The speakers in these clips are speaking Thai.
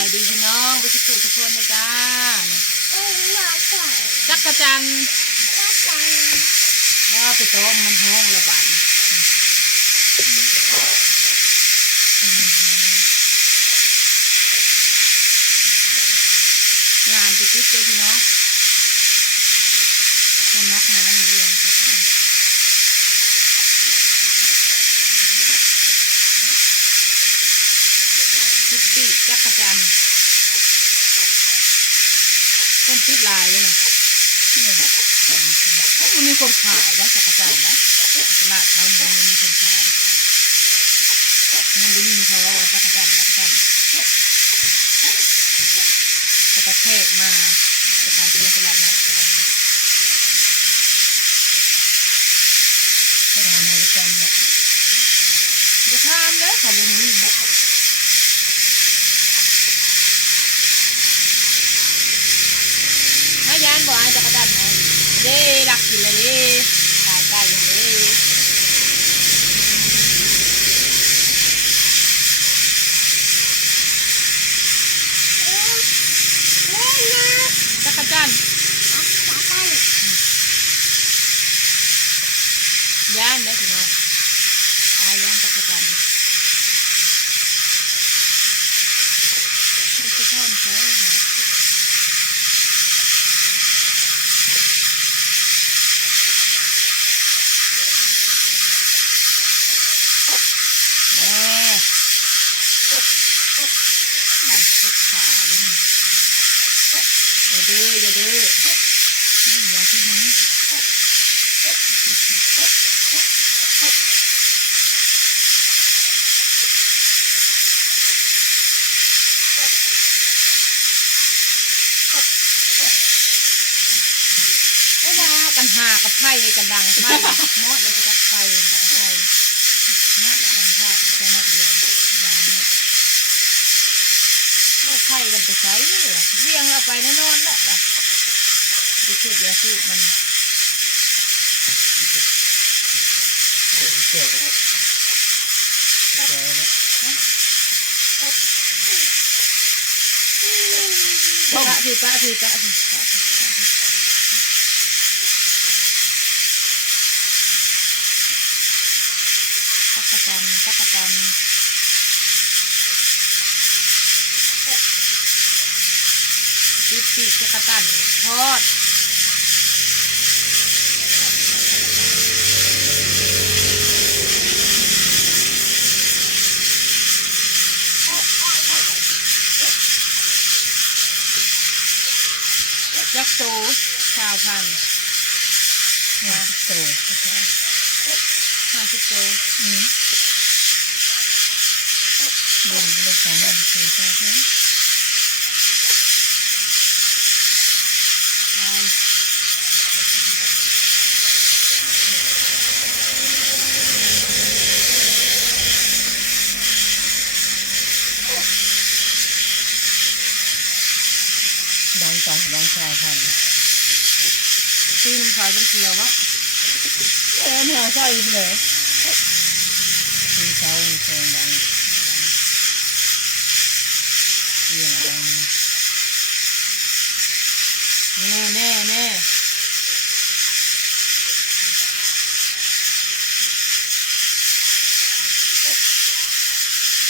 ายดีพี่น้องไปทุกคนเลยจ้าจักรจันทร์ว่าไปต้มมันห้องระบาดงานไปติดเลยพี่น้องเป็นนกน้ำเรียงค่ะติดปีกจักรจันทร์คนติดลายเลยนะมันมีคนขายได้จักรจันทร์นะตลาดเขาเนี่ยมันมีคนขายมันได้ยินเขาว่าจักรจันทร์แต่ตะแคกมาจะขายเพียงตลาดนัดเขาทำอะไรกันเนี่ยจะทำเลยเขาบุ้งนี่ให้ยานบ่อยจักรจันทร์นะเด้รักกินเลยเด้ขายไก่เลยจักรจันทร์ย่านได้ถึงเนาะย่านจักรจันทร์จะทำเขาอย่าดื้อนี่อย่าที่ไหนไม่ได้กันหากับไผ่กันดังไผ่มอดแล้วจะจับไผ่ดังไผ่มอดแล้วดังไผ่แค่นั้นเดียวดังเนี่ยไผ่กันไปใช้เลี้ยงเราไปแน่นอนแหละดูสูบยาสูบมันป้าทีจักรจันทร์ติดปีกจักรจันทร์ทอดยักษ์โตชาวพัน50 โต50 โตบุญลูกสาวมันเคยชอบเพื่อนดังจังดังชาวพันซื้อน้ำขายเป็นเกลียววะหาใส่เลยซื้อเช้าแพงดังเรื่องดังแน่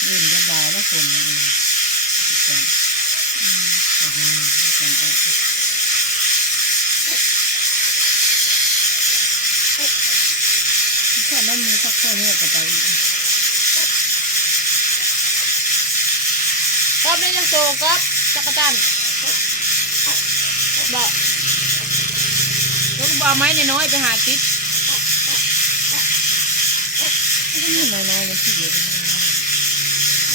ดื่มกันได้แล้วคนแค่นั้นมีสักแค่นี้ก็ไปก๊อบได้ยังโตก๊อบจักรจันทร์บอกลูกบอลไม้น้อยไปหาติดน้อยมันที่เดียว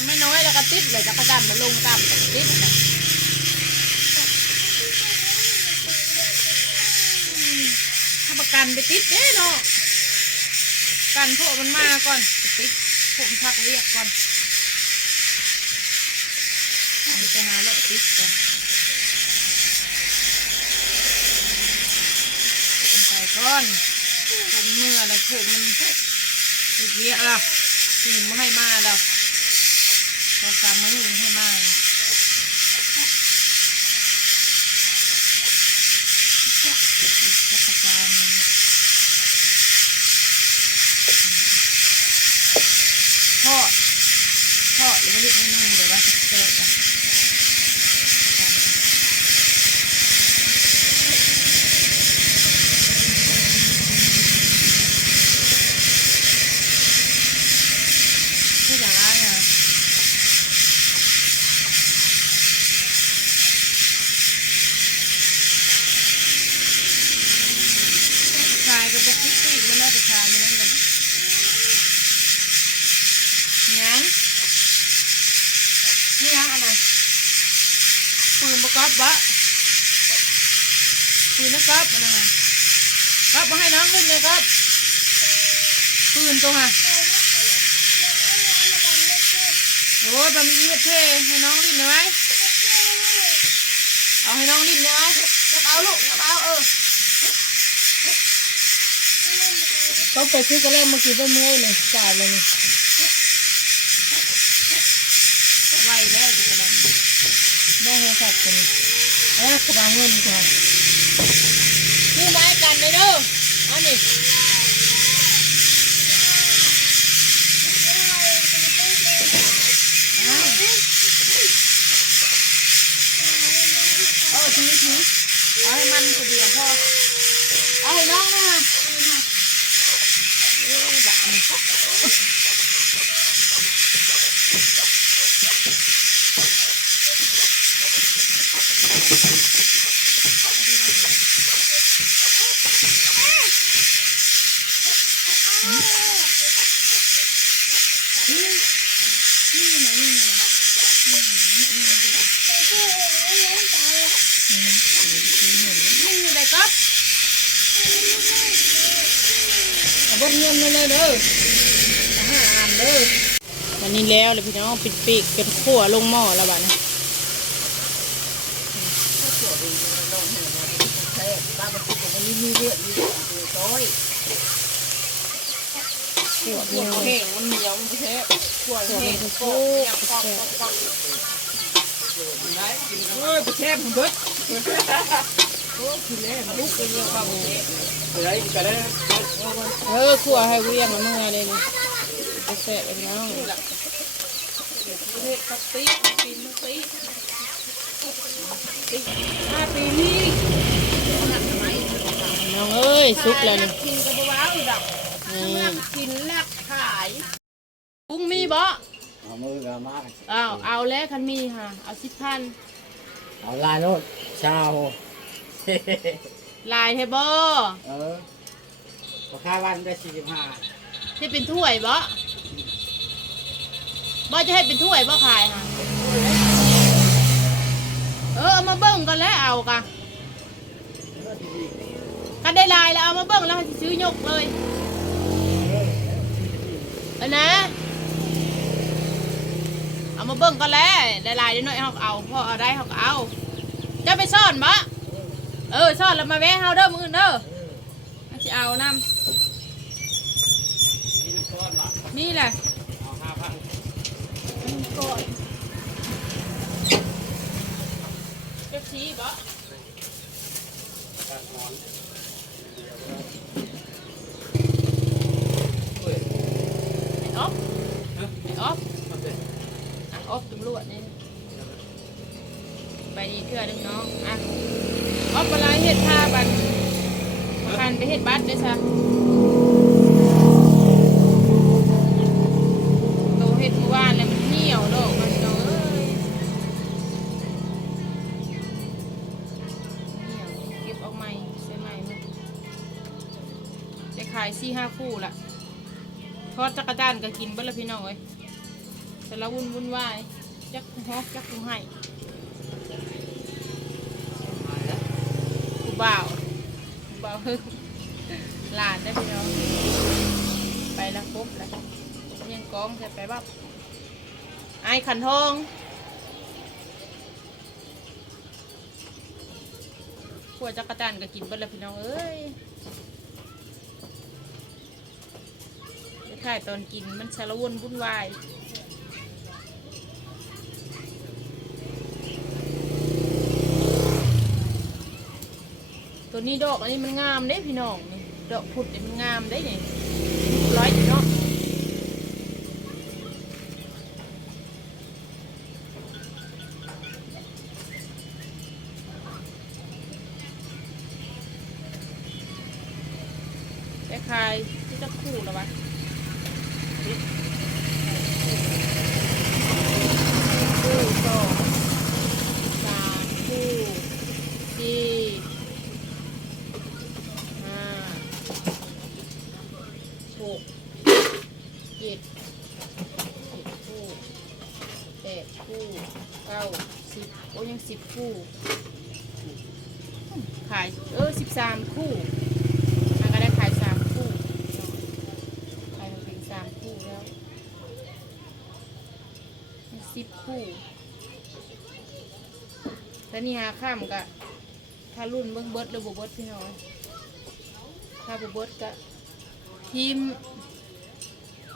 ไม่น้อยแล้วก็ติดเลยจักรจันทร์มาลงตามแต่ติดถ้าประกันไปติดเด้เนาะกันพวกมันมาก่อนติดพวกพักเรียกก่อนไปหาเลาะติดก่อนใส่ก้อนผมเมื่อแล้วผมมันติดเรียกแล้วตีนมาให้มาแล้วพอ3 มื้อให้มา จักรจันทร์ทอดหรือว่าเล็กน้อยๆเดี๋ยวว่าจะเสิร์ฟละก็บอกคิดตีมันน่าจะทานมันนั่นเลยยังนี่ยังอันไหนปืนประกอบวะปืนนะครับมันไงครับมาให้น้องเล่นเลยครับปืนตัวฮะโอ้ยบะหมี่เวทเท่ให้น้องลิ้นได้ไหมเอาให้น้องลิ้นได้ไหมจะเอาลูกจะเอาเขาไปซื้อกระแลมมากินได้เมื่อยเลยจ่ายเลยไหวแล้วกระแลมได้โทรศัพท์กันกระดาษเงินก่อนนี่ไม้กันเลยเด้ออันนี้ถือเอาให้มันเดียวพอเอาให้น้องนะแบบนี้บดเงินเลยเด้อ5 อันเด้อวันนี้แล้วเลยพี่น้องปิดปีกเป็นขั่วลงหม้อแล้วบ้านะขั่วแห้งมันเหนียวมันเทะขั่วแห้งก็ยังปอกได้กินไปแช่ผมเบิดโอ้คือแล้วลุกไปเยอะบ้างเลยขั่วให้เรียงมาเมื่อเลยนี่แซ่บเลยน้องเทศปฏิปีนปีนี้น้องเอ้ยซุกแล้วนี่กินกระเบ้าดักกินแลกขายกุ้งมีบ่เอามือกับมา เอาแล้วคันมีค่ะเอา10,000เอาลายรถชาว ลายเทบ่ราคาวันได้45ที่เป็นถ้วยบ่จะให้เป็นถ้วยบ่ขายค่ะเอามาเบิ่งกันแล้วเอากะกันได้ลายแล้วเอามาเบิ่งแล้วซื้อยกเลยนะเอามาเบิ่งกันแล้วได้ลายได้น้อยเขาเอาพอเอาได้เขาเอาจะไปซ่อนบ่ซ่อนแล้วมาแวะเฮาเด้อมื้อเด้อสิเอานำนี่แหละเอา5,000ก่อนเก็บชีบ่ออฟตำรวจนี่ไปนี่เพื่อดึงน้องออฟอะไรเห็ดผ้าบันคันไปเห็ดบัตรด้วยซะโตเห็ดเมื่อวานเลยมันเหนียวโลกมันน้องเอ้ยเหนียวเก็บออกใหม่ใส่ใหม่มาจะขาย4-5 คู่ละทอดจักรจันทร์ก็กินเบิ้ลพี่น้องเอ้ยแต่ละวุ่นวายจักฮอกจักผู้ให้ผู้บ่าวหลานได้พี่น้องไปละครบแล้วยังกองจะไปบ้าไอ้ขันทองขวดจักรจันทร์ก็กินเบิ้ลพี่น้องเอ้ยถ่ายตอนกินมันสารวนวุ่นวายตัว นี่ดอกอันนี้มันงามเด้พี่น้องนี่ดอกผุดนี่มันงามได้นี่ร้อยอยู่เนาะไปขายที่จะคู่แล้ววะคู่สองสามคู่สี่ห้าหกเจ็ดคู่8 คู่9 10โอ้ยัง10 คู่ขาย13 คู่ก็ได้ขาย3 คู่ขายเป็น3 คู่แล้ว10 คู่แล้วนี่หาข้ามกะถ้ารุ่นเบิ้งเบิดหรือบ่เบิดพี่น้อยถ้าบ่เบิดกะทิม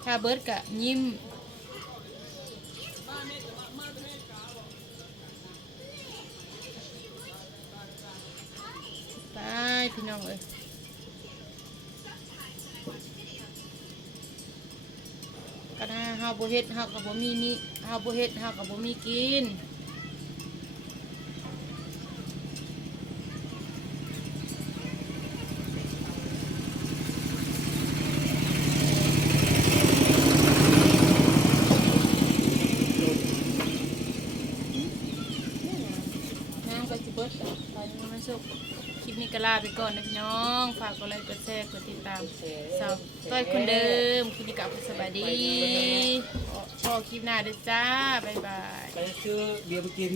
ถ้าเบิดกะยิ้มไปพี่น้องเอ้ยก็ถ้าเฮาบ่เฮ็ดเฮาก็บ่มีเฮาบ่เฮ็ดเฮาก็บ่มีกินน้ำก็สิเบิดแล้วไปมาสุกคลิปนี้ก็ลาไปก่อนนะพี่น้องฝากกดไลค์กดแชร์กดติดตามสาวต้อยคนเดิมคลิปนี้กลับสบายดีพอคลิปหน้าเด้อจ้าบ๊ายบาย ไปซื้อเบียร์ไปกิน